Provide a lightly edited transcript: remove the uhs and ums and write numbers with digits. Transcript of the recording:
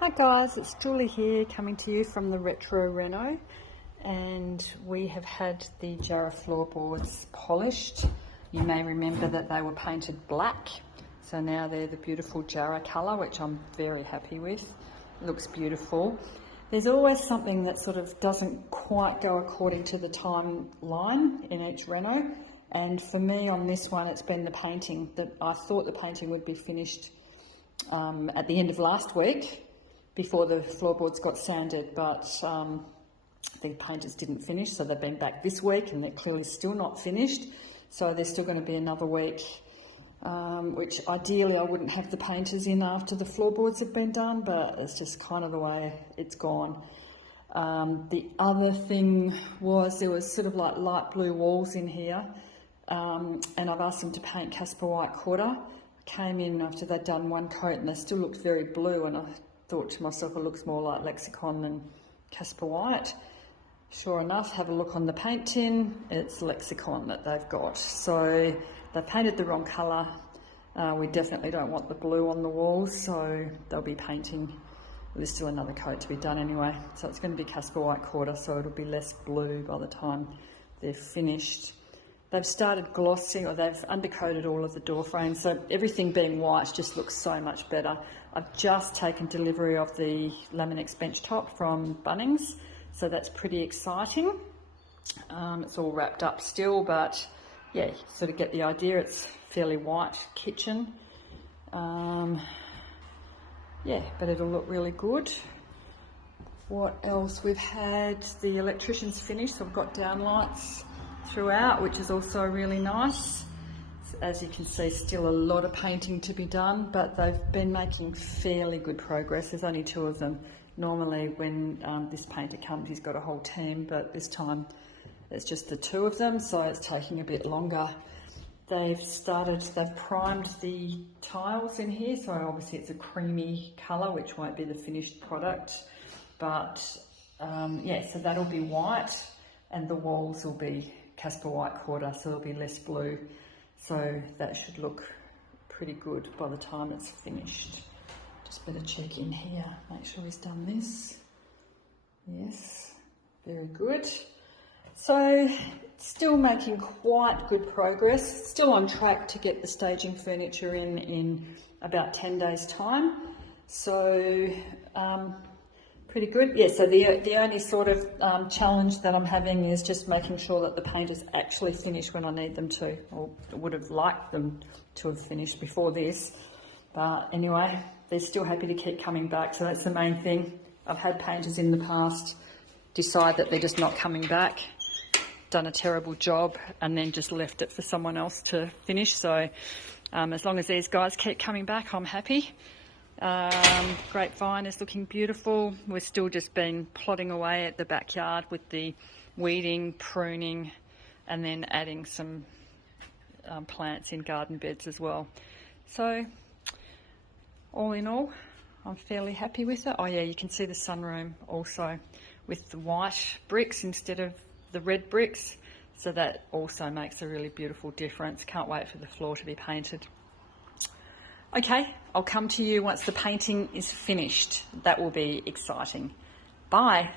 Hi guys, it's Julie here coming to you from the Retro Reno, and we have had the Jarrah floorboards polished. You may remember that they were painted black, so now they're the beautiful Jarrah colour, which I'm very happy with. It looks beautiful. There's always something that sort of doesn't quite go according to the timeline in each Reno, and for me on this one it's been the painting. That I thought the painting would be finished at the end of last week, before the floorboards got sanded, but the painters didn't finish, so they've been back this week and they're clearly still not finished. So there's still going to be another week, which ideally I wouldn't have the painters in after the floorboards have been done, but it's just kind of the way it's gone. The other thing was there was sort of like light blue walls in here, and I've asked them to paint Casper White Quarter. Came in after they'd done one coat and they still looked very blue, and I thought to myself it looks more like Lexicon than Casper White. Sure enough, have a look on the paint tin, it's Lexicon that they've got. So they painted the wrong colour. We definitely don't want the blue on the walls, so they'll be painting. There's still another coat to be done anyway, so it's going to be Casper White Quarter, so it'll be less blue by the time they're finished. They've started glossing, or they've undercoated all of the door frames, so everything being white just looks so much better. I've just taken delivery of the Laminex bench top from Bunnings, so that's pretty exciting. It's all wrapped up still, but yeah, you sort of get the idea. It's fairly white kitchen. Yeah, but it'll look really good. What else? We've had the electricians finished, so I've got downlights throughout, which is also really nice. As you can see, still a lot of painting to be done, but they've been making fairly good progress. There's only two of them. Normally when this painter comes, he's got a whole team, but this time it's just the two of them, so it's taking a bit longer. They've primed the tiles in here, so obviously it's a creamy colour, which won't be the finished product, but yeah, so that'll be white, and the walls will be Casper White Quarter, so there'll be less blue. So that should look pretty good by the time it's finished. Just better check in here, make sure he's done this. Yes, very good. So still making quite good progress. Still on track to get the staging furniture in about 10 days time. So pretty good. Yeah, so the only sort of challenge that I'm having is just making sure that the painters actually finish when I need them to, or would have liked them to have finished before this. But anyway, they're still happy to keep coming back, so that's the main thing. I've had painters in the past decide that they're just not coming back, done a terrible job, and then just left it for someone else to finish. So as long as these guys keep coming back, I'm happy. Grapevine is looking beautiful. We've still just been plodding away at the backyard with the weeding, pruning, and then adding some plants in garden beds as well. So all in all, I'm fairly happy with it. Oh yeah, you can see the sunroom also with the white bricks instead of the red bricks, so that also makes a really beautiful difference. Can't wait for the floor to be painted. Okay, I'll come to you once the painting is finished. That will be exciting. Bye.